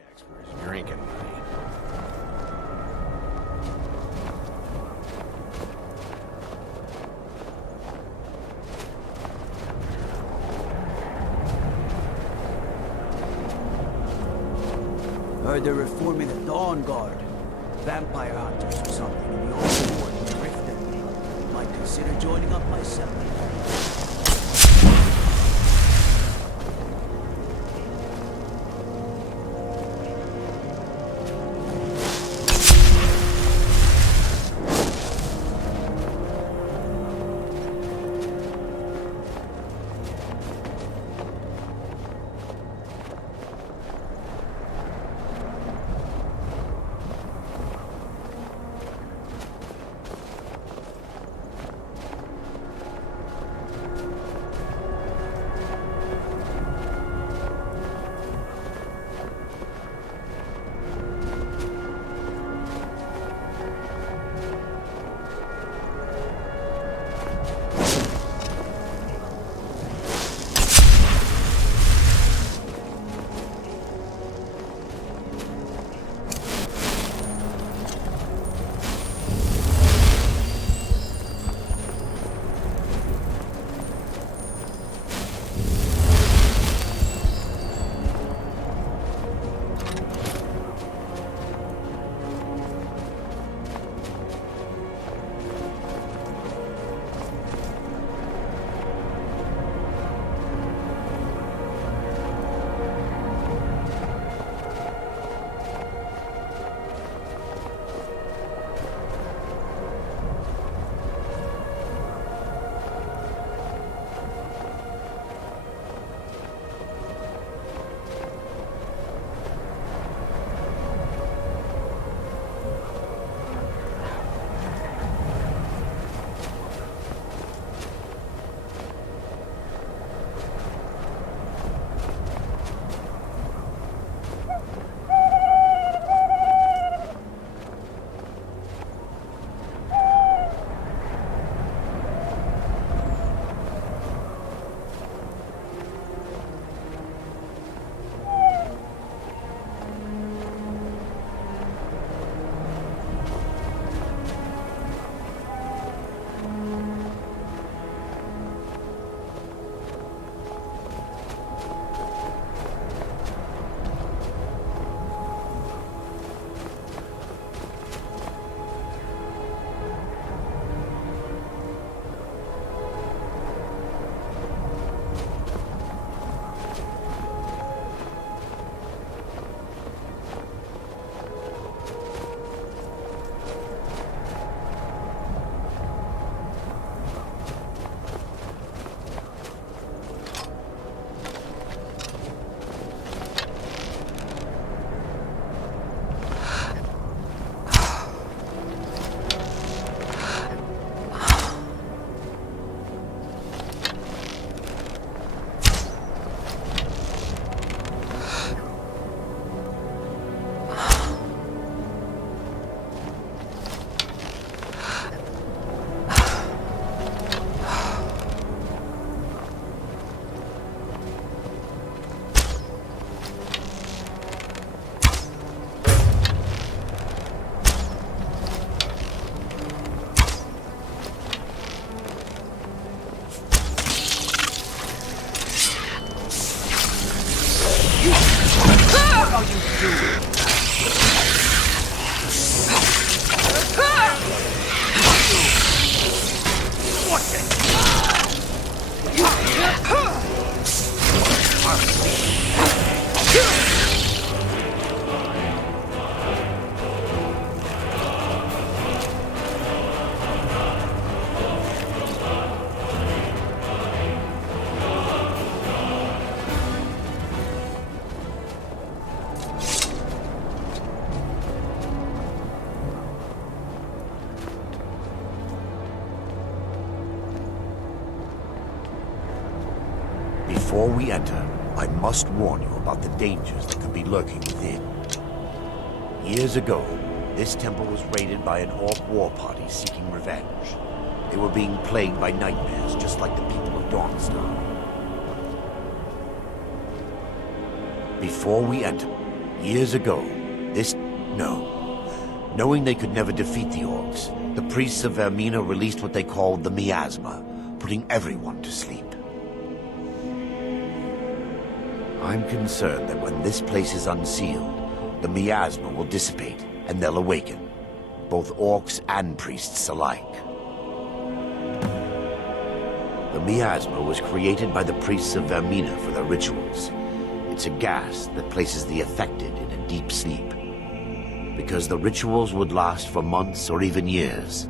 Jax, where's drinking money? Heard they're reforming the Dawn Guard. Vampire hunters or something in the old war drifted. Might consider joining up myself. Before we enter, I must warn you about the dangers that could be lurking within. Years ago, this temple was raided by an orc war party seeking revenge. They were being plagued by nightmares, just like the people of Dawnstar. Before we enter, Years ago, this... no. Knowing they could never defeat the orcs, the priests of Vermina released what they called the miasma, putting everyone to sleep. I'm concerned that when this place is unsealed, the miasma will dissipate and they'll awaken, both orcs and priests alike. The miasma was created by the priests of Vermina for their rituals. It's a gas that places the affected in a deep sleep. Because the rituals would last for months or even years,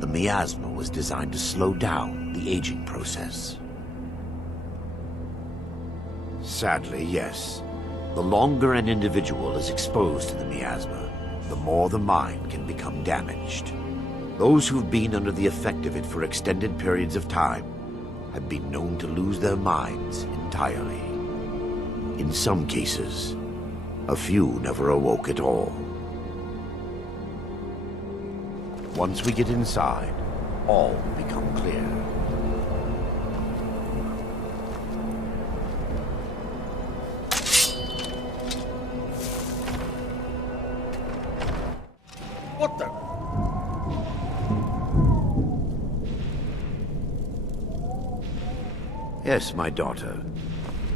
the miasma was designed to slow down the aging process. Sadly, yes. The longer an individual is exposed to the miasma, the more the mind can become damaged. Those who've been under the effect of it for extended periods of time have been known to lose their minds entirely. In some cases, a few never awoke at all. Once we get inside, all will become clear. What the? Yes, my daughter.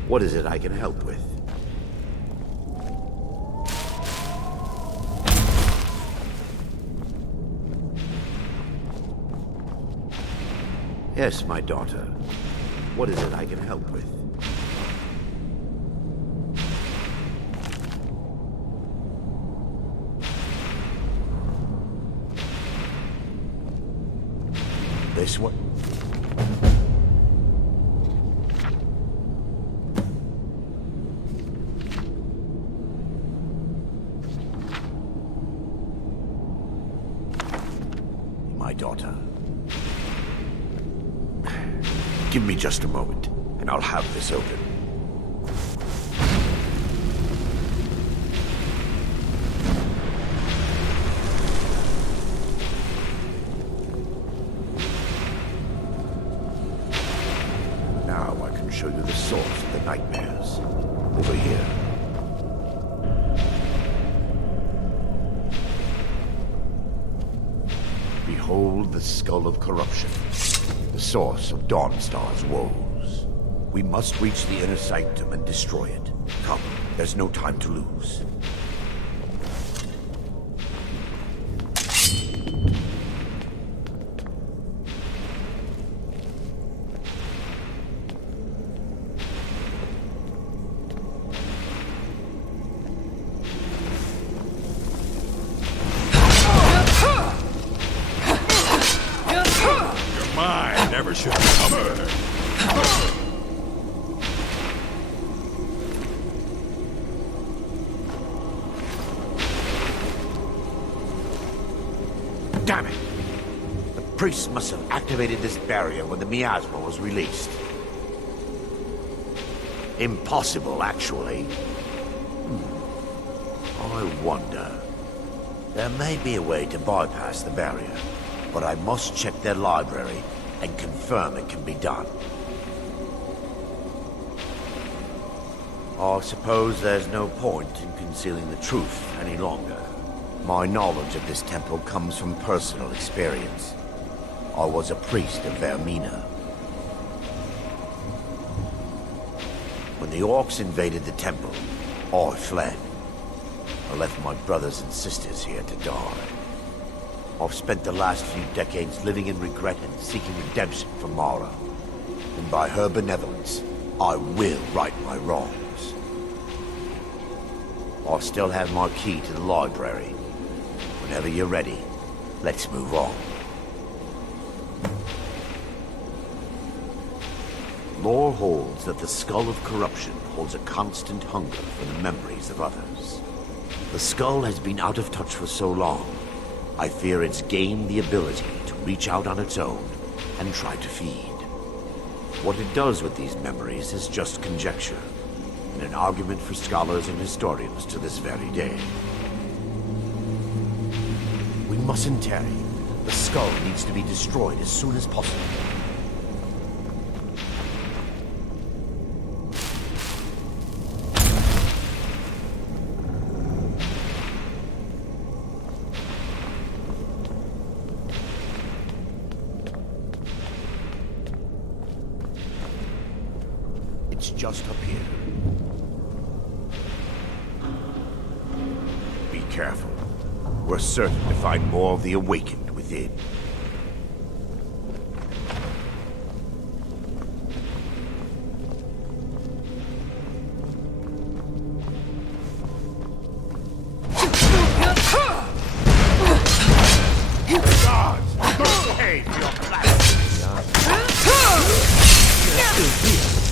What is it I can help with? Yes, my daughter. What is it I can help with? This one? My daughter. Give me just a moment, and I'll have this open. Now I can show you the source of the nightmares. Over here. Behold the skull of corruption. The source of Dawnstar's woes. We must reach the inner sanctum and destroy it. Come, there's no time to lose. Mine never should have come here. Damn it! The priests must have activated this barrier when the miasma was released. Impossible, actually. I wonder. There may be a way to bypass the barrier, but I must check their library and confirm it can be done. I suppose there's no point in concealing the truth any longer. My knowledge of this temple comes from personal experience. I was a priest of Vermina. When the orcs invaded the temple, I fled. I left my brothers and sisters here to die. I've spent the last few decades living in regret and seeking redemption from Mara. And by her benevolence, I will right my wrongs. I still have my key to the library. Whenever you're ready, let's move on. Lore holds that the skull of corruption holds a constant hunger for the memories of others. The skull has been out of touch for so long, I fear it's gained the ability to reach out on its own and try to feed. What it does with these memories is just conjecture, and an argument for scholars and historians to this very day. We mustn't tarry. The skull needs to be destroyed as soon as possible. just up here. Be careful. We're certain to find more of the awakened within.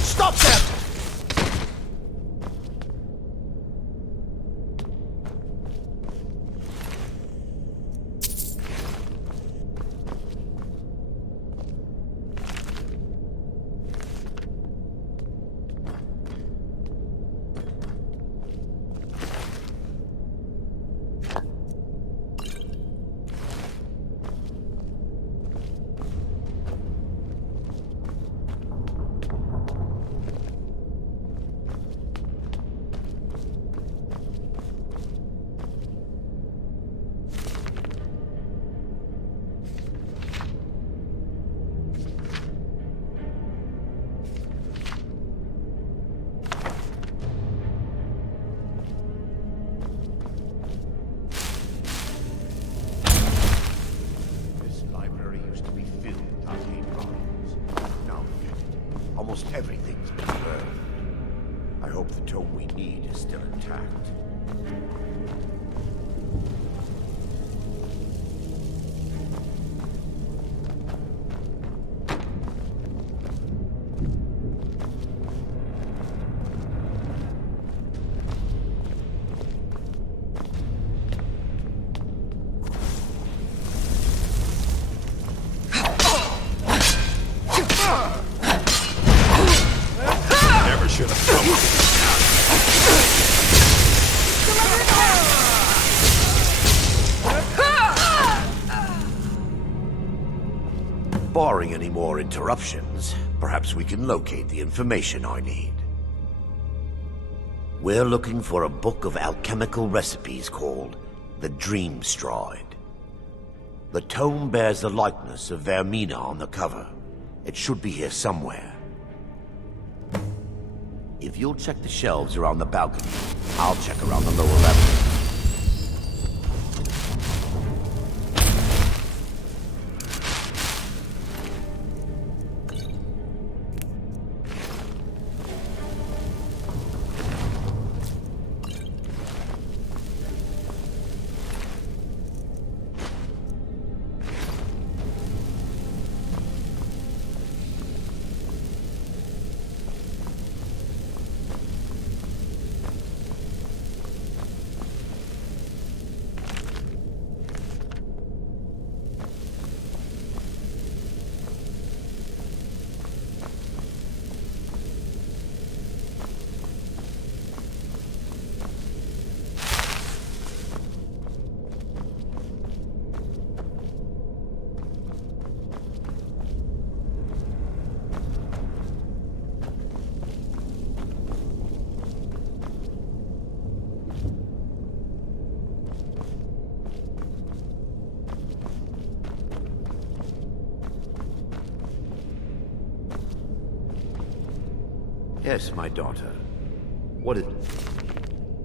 Stop them! Almost everything's been burned. I hope the tome we need is still intact. Should have come. Barring any more interruptions, perhaps we can locate the information I need. We're looking for a book of alchemical recipes called the Dream Stride. The tome bears the likeness of Vermina on the cover. It should be here somewhere. If you'll check the shelves around the balcony, I'll check around the lower level. Yes, my daughter. What is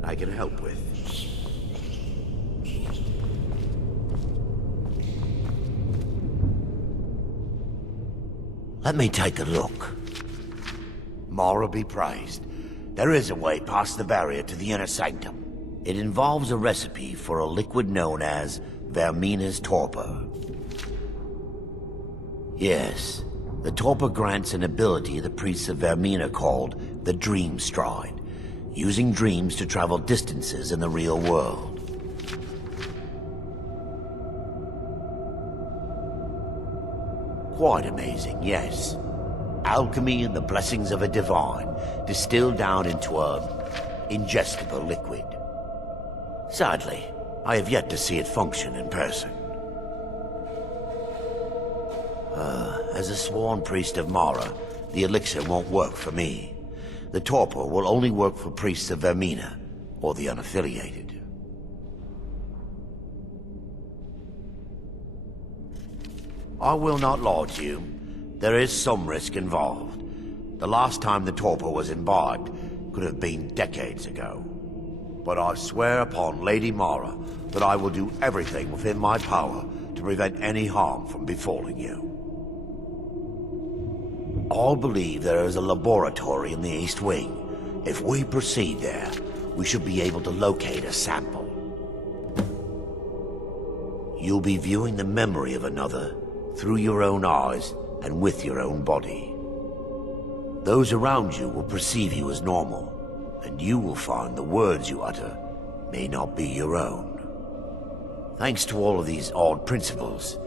I can help with? Let me take a look. Mara be praised. There is a way past the barrier to the inner sanctum. It involves a recipe for a liquid known as Vermina's torpor. Yes, the torpor grants an ability the priests of Vermina called the Dream Stride, using dreams to travel distances in the real world. Quite amazing, yes. Alchemy and the blessings of a divine, distilled down into a ingestible liquid. Sadly, I have yet to see it function in person. As a sworn priest of Mara, the elixir won't work for me. The torpor will only work for priests of Vermina, or the unaffiliated. I will not lie to you. There is some risk involved. The last time the torpor was imbibed could have been decades ago. But I swear upon Lady Mara that I will do everything within my power to prevent any harm from befalling you. All believe there is a laboratory in the East Wing. If we proceed there, we should be able to locate a sample. You'll be viewing the memory of another through your own eyes and with your own body. Those around you will perceive you as normal, and you will find the words you utter may not be your own. Thanks to all of these odd principles,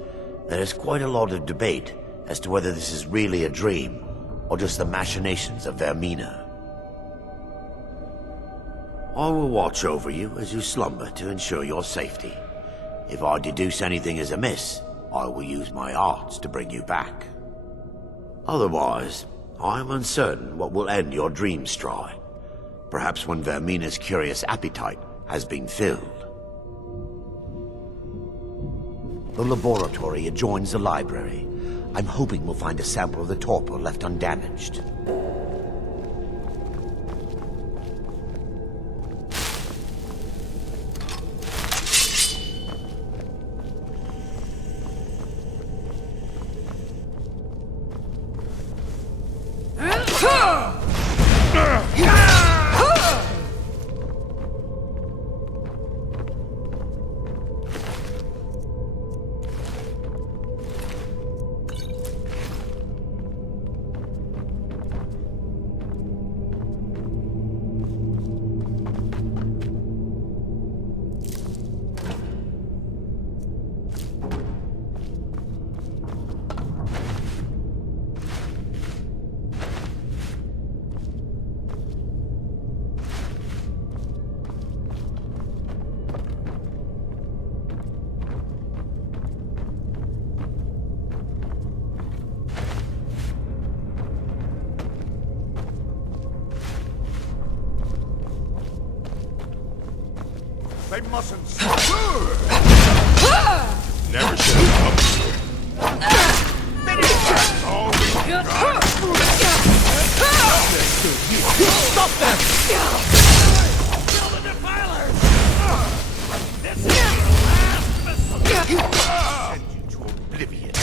there is quite a lot of debate as to whether this is really a dream or just the machinations of Vermina. I will watch over you as you slumber to ensure your safety. If I deduce anything is amiss, I will use my arts to bring you back. Otherwise, I am uncertain what will end your dream stride. Perhaps when Vermina's curious appetite has been filled. The laboratory adjoins the library. I'm hoping we'll find a sample of the torpor left undamaged. They mustn't. Never should have come. That's all we got. Stop them! Kill the defilers! This is your last missile! Send you to oblivion.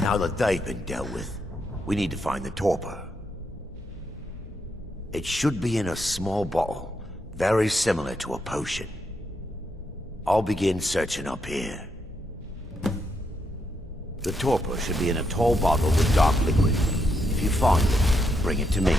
Now that they've been dealt with, we need to find the torpor. It should be in a small bottle, very similar to a potion. I'll begin searching up here. The torpor should be in a tall bottle with dark liquid. If you find it, bring it to me.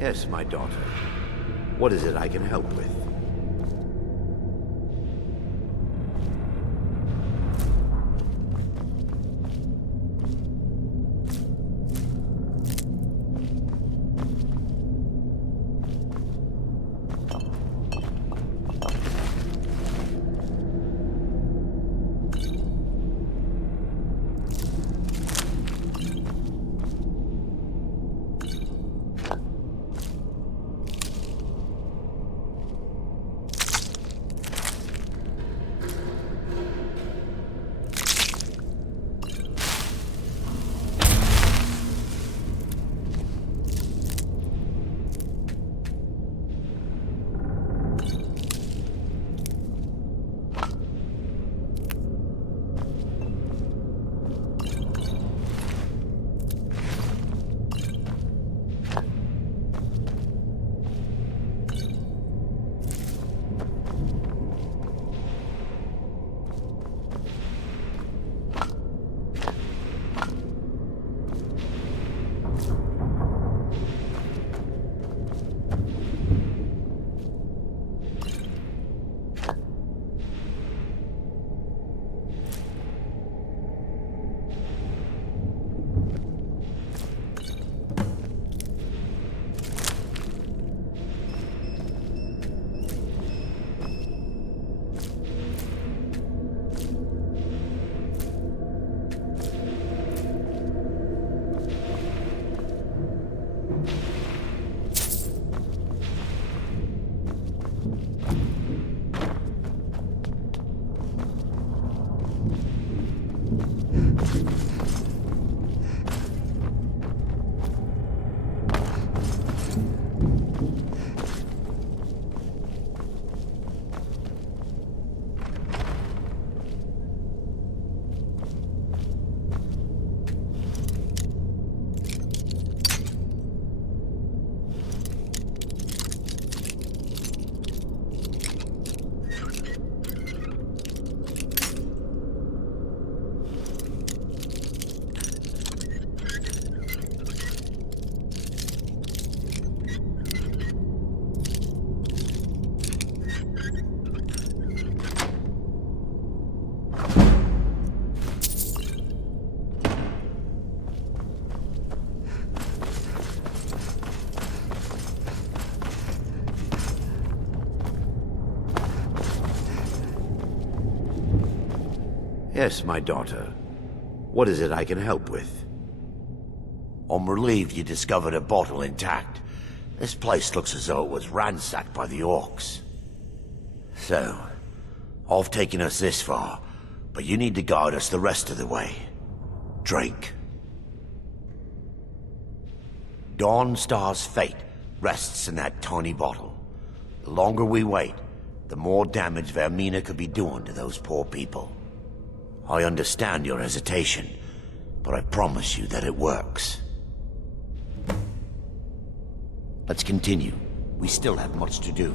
Yes, my daughter. What is it I can help with? Yes, my daughter. What is it I can help with? I'm relieved you discovered a bottle intact. This place looks as though it was ransacked by the orcs. So, I've taken us this far, but you need to guide us the rest of the way. Drink. Dawnstar's fate rests in that tiny bottle. The longer we wait, the more damage Vermina could be doing to those poor people. I understand your hesitation, but I promise you that it works. Let's continue. We still have much to do.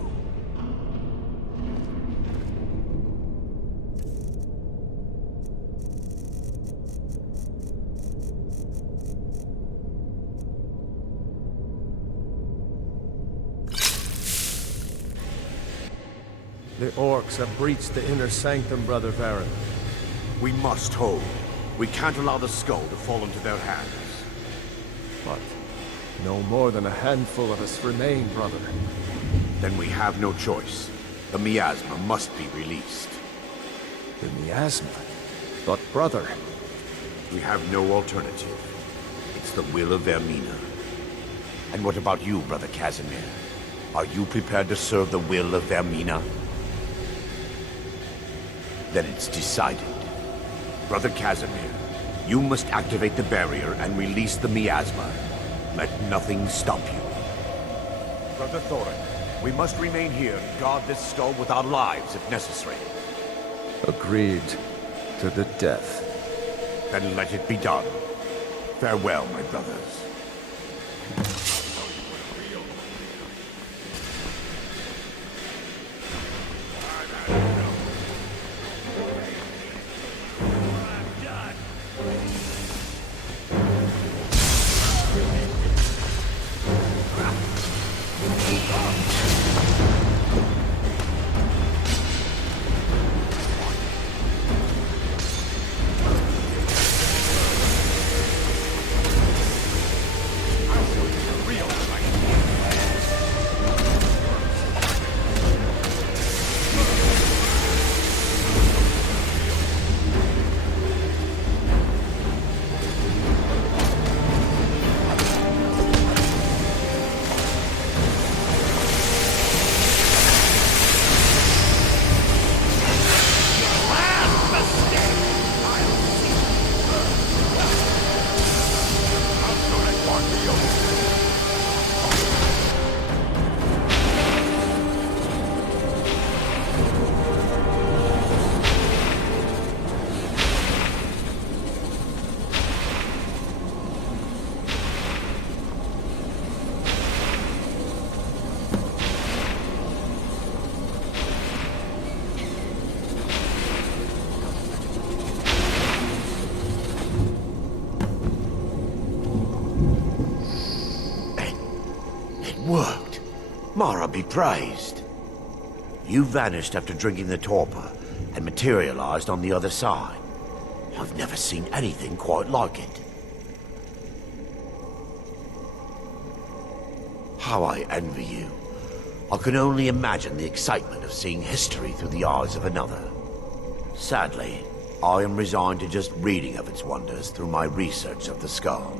The orcs have breached the inner sanctum, Brother Varen. We must hold. We can't allow the skull to fall into their hands. But no more than a handful of us remain, brother. Then we have no choice. The miasma must be released. The miasma? But brother... We have no alternative. It's the will of Vermina. And what about you, Brother Casimir? Are you prepared to serve the will of Vermina? Then it's decided. Brother Casimir, you must activate the barrier and release the miasma. Let nothing stop you. Brother Thorin, we must remain here and guard this skull with our lives if necessary. Agreed to the death. Then let it be done. Farewell, my brothers. Worked. Mara be praised. You vanished after drinking the torpor and materialized on the other side. I've never seen anything quite like it. How I envy you. I can only imagine the excitement of seeing history through the eyes of another. Sadly, I am resigned to just reading of its wonders through my research of the skull.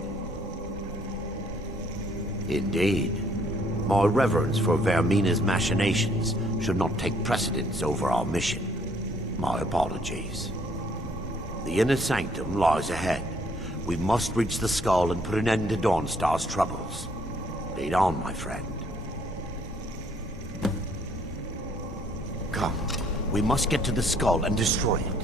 Indeed. My reverence for Vermina's machinations should not take precedence over our mission. My apologies. The inner sanctum lies ahead. We must reach the skull and put an end to Dawnstar's troubles. Lead on, my friend. Come, we must get to the skull and destroy it.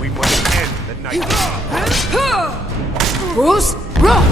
We must end the night. Bruce, run!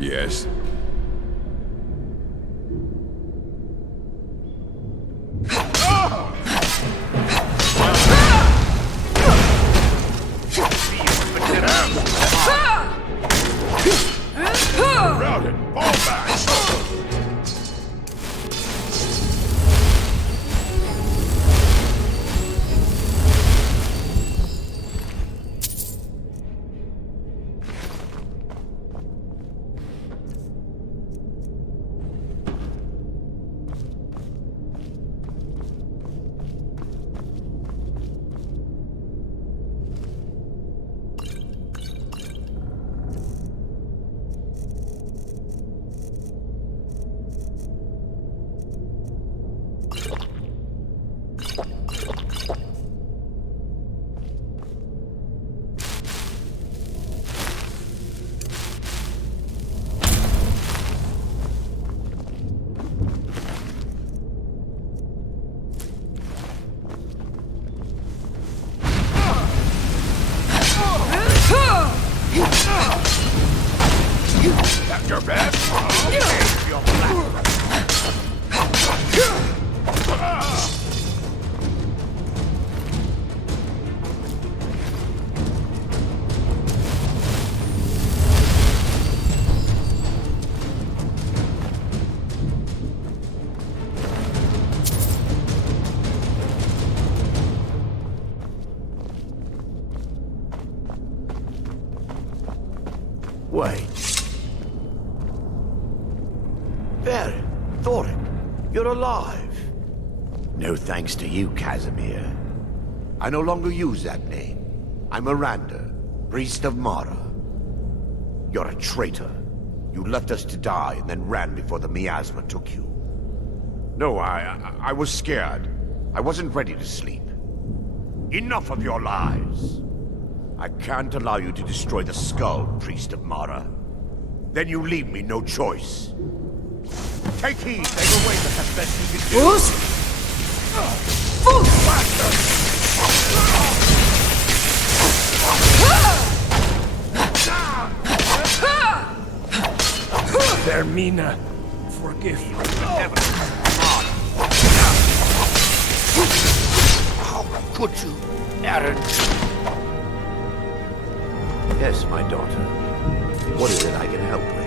Yes. Routed. Fall back. That's your best? Okay, you're black. Wait. Baron, Thoric, you're alive. No thanks to you, Casimir. I no longer use that name. I'm Miranda, priest of Mara. You're a traitor. You left us to die and then ran before the miasma took you. No, I was scared. I wasn't ready to sleep. Enough of your lies. I can't allow you to destroy the skull, priest of Mara. Then you leave me no choice. Take heed, take away the best you can do. Bruce! Vermina, for a gift from heaven. How could you, Aaron? Yes, my daughter. What is it I can help with?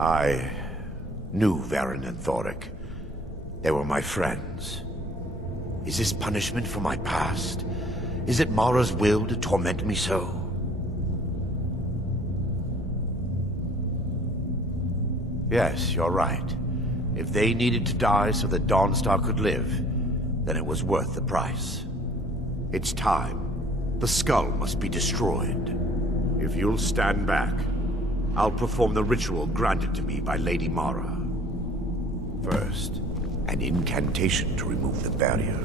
I knew Varen and Thoric. They were my friends. Is this punishment for my past? Is it Mara's will to torment me so? Yes, you're right. If they needed to die so that Dawnstar could live, then it was worth the price. It's time. The skull must be destroyed. If you'll stand back, I'll perform the ritual granted to me by Lady Mara. First, an incantation to remove the barrier.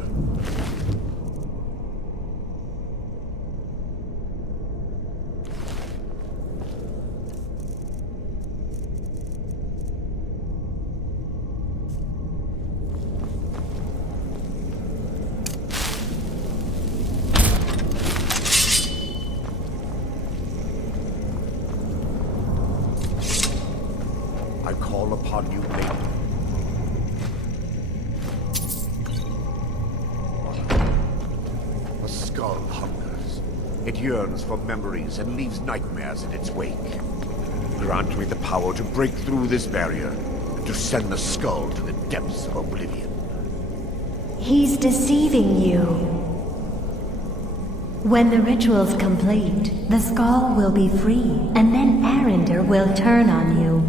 I call upon you, Lady. The skull hungers. It yearns for memories and leaves nightmares in its wake. Grant me the power to break through this barrier and to send the skull to the depths of oblivion. He's deceiving you. When the ritual's complete, the skull will be free, and then Arender will turn on you.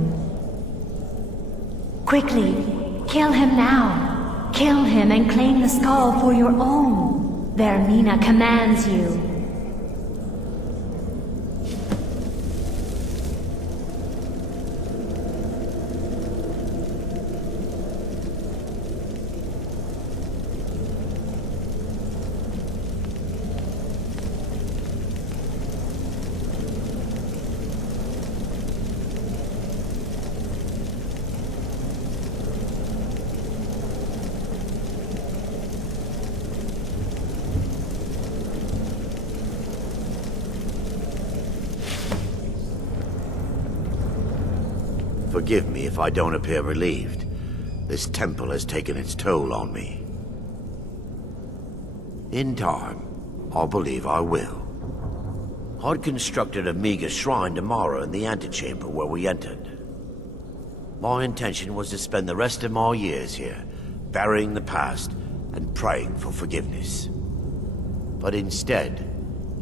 Quickly, kill him now. Kill him and claim the skull for your own. Vermina commands you. Forgive me if I don't appear relieved. This temple has taken its toll on me. In time, I believe I will. I'd constructed a meager shrine to Mara in the antechamber where we entered. My intention was to spend the rest of my years here, burying the past and praying for forgiveness. But instead,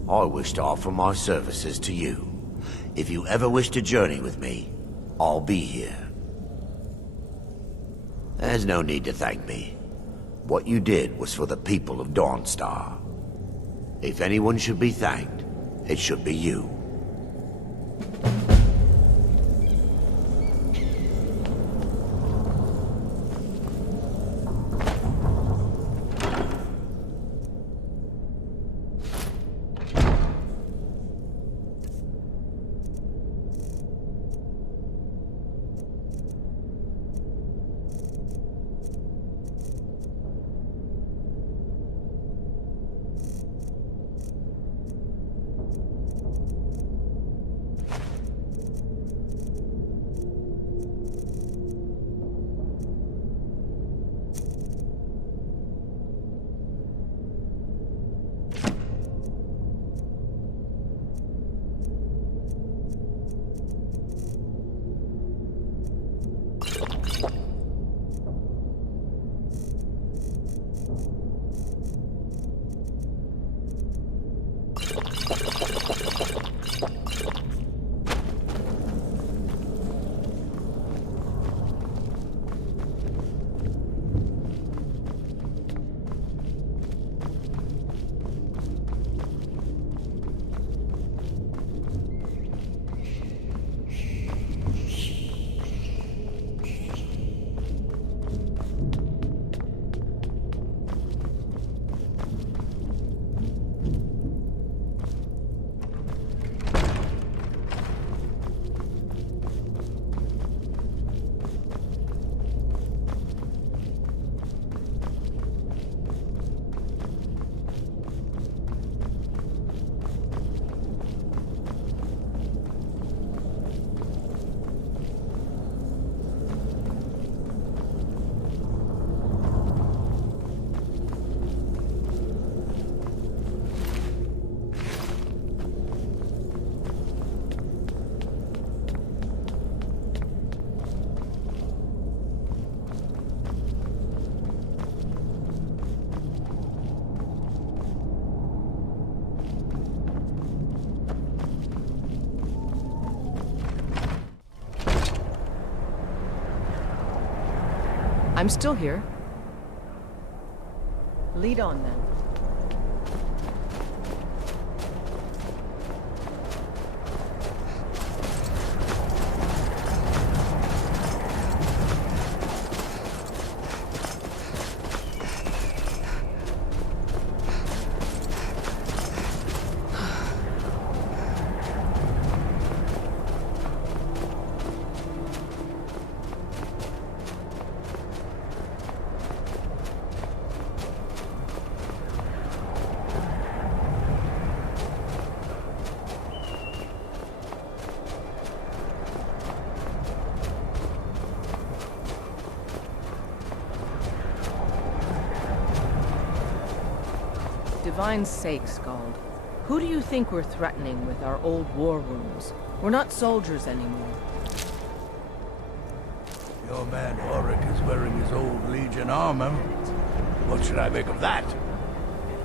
I wish to offer my services to you. If you ever wish to journey with me, I'll be here. There's no need to thank me. What you did was for the people of Dawnstar. If anyone should be thanked, it should be you. I'm still here. Lead on, then. Divine's sake, Scald. Who do you think we're threatening with our old war wounds? We're not soldiers anymore. Your man Auric is wearing his old Legion armor. What should I make of that?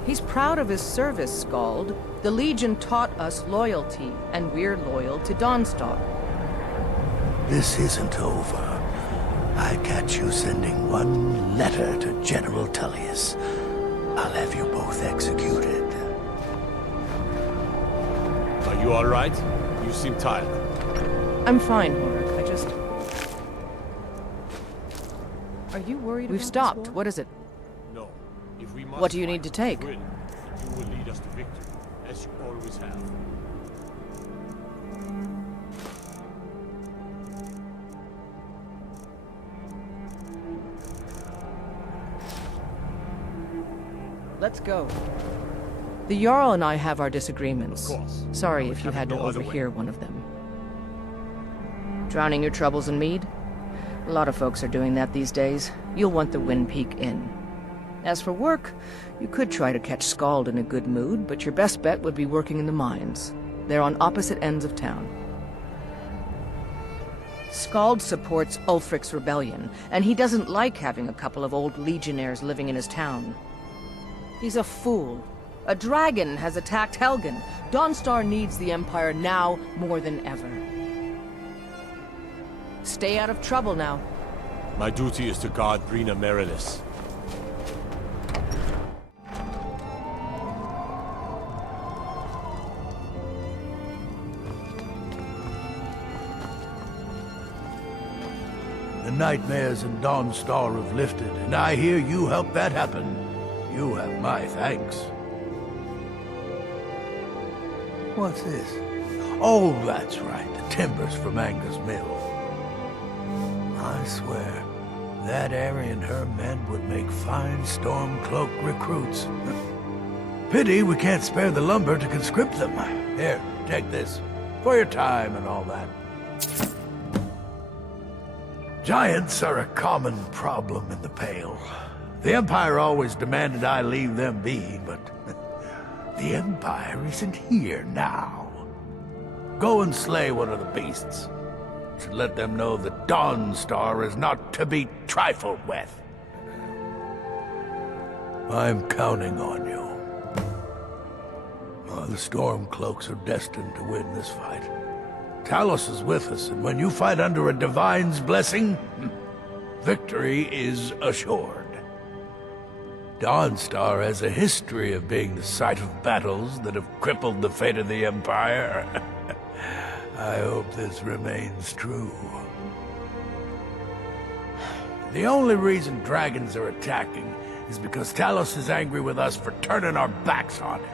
He's proud of his service, Scald. The Legion taught us loyalty, and we're loyal to Dawnstar. This isn't over. I catch you sending one letter to General Tullius. I'll have you both executed. Are you alright? You seem tired. I'm fine, Auric. I just... Are you worried We've stopped. What is it? No. If we must What do you need to take? win, you will lead us to victory, as you always have. Let's go. The Jarl and I have our disagreements. Of course. Sorry if you had to no other way. overhear one of them. Drowning your troubles in mead? A lot of folks are doing that these days. You'll want the Wind Peak Inn. As for work, you could try to catch Scald in a good mood, but your best bet would be working in the mines. They're on opposite ends of town. Scald supports Ulfric's rebellion, and he doesn't like having a couple of old legionnaires living in his town. He's a fool. A dragon has attacked Helgen. Dawnstar needs the Empire now more than ever. Stay out of trouble now. My duty is to guard Brina Merilis. The nightmares in Dawnstar have lifted, and I hear you helped that happen. You have my thanks. What's this? Oh, that's right. The timbers from Angus Mill. I swear, that Aerie and her men would make fine Stormcloak recruits. Pity we can't spare the lumber to conscript them. Here, take this. For your time and all that. Giants are a common problem in the Pale. The Empire always demanded I leave them be, but the Empire isn't here now. Go and slay one of the beasts. Should let them know that Dawnstar is not to be trifled with. I'm counting on you. The Stormcloaks are destined to win this fight. Talos is with us, and when you fight under a Divine's blessing, victory is assured. Dawnstar has a history of being the site of battles that have crippled the fate of the Empire. I hope this remains true. The only reason dragons are attacking is because Talos is angry with us for turning our backs on him.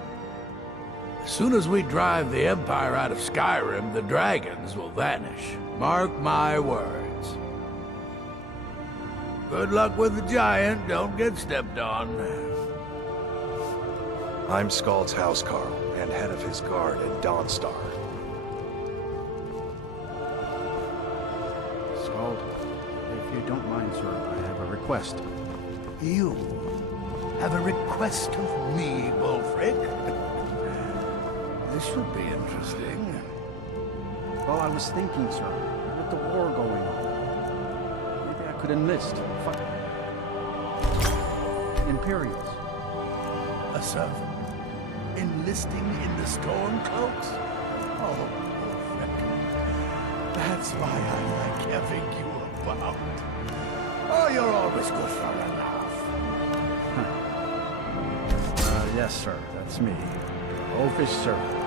As soon as we drive the Empire out of Skyrim, the dragons will vanish. Mark my words. Good luck with the giant. Don't get stepped on. I'm Scald's housecarl, and head of his guard at Dawnstar. Scald, if you don't mind, sir, I have a request. You have a request of me, Bulfric? This should be interesting. Well, I was thinking, sir, with the war going on, maybe I could enlist. Imperials. A servant? Enlisting in the Stormcloaks? Oh, Bulfric. That's why I like having you about. Oh, you're always good for a laugh. Yes, sir, that's me. Your oafish servant.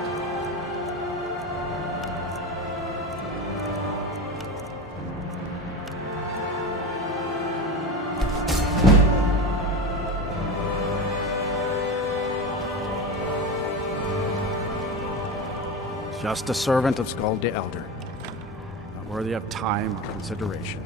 Just a servant of Skald the Elder. Not worthy of time or consideration.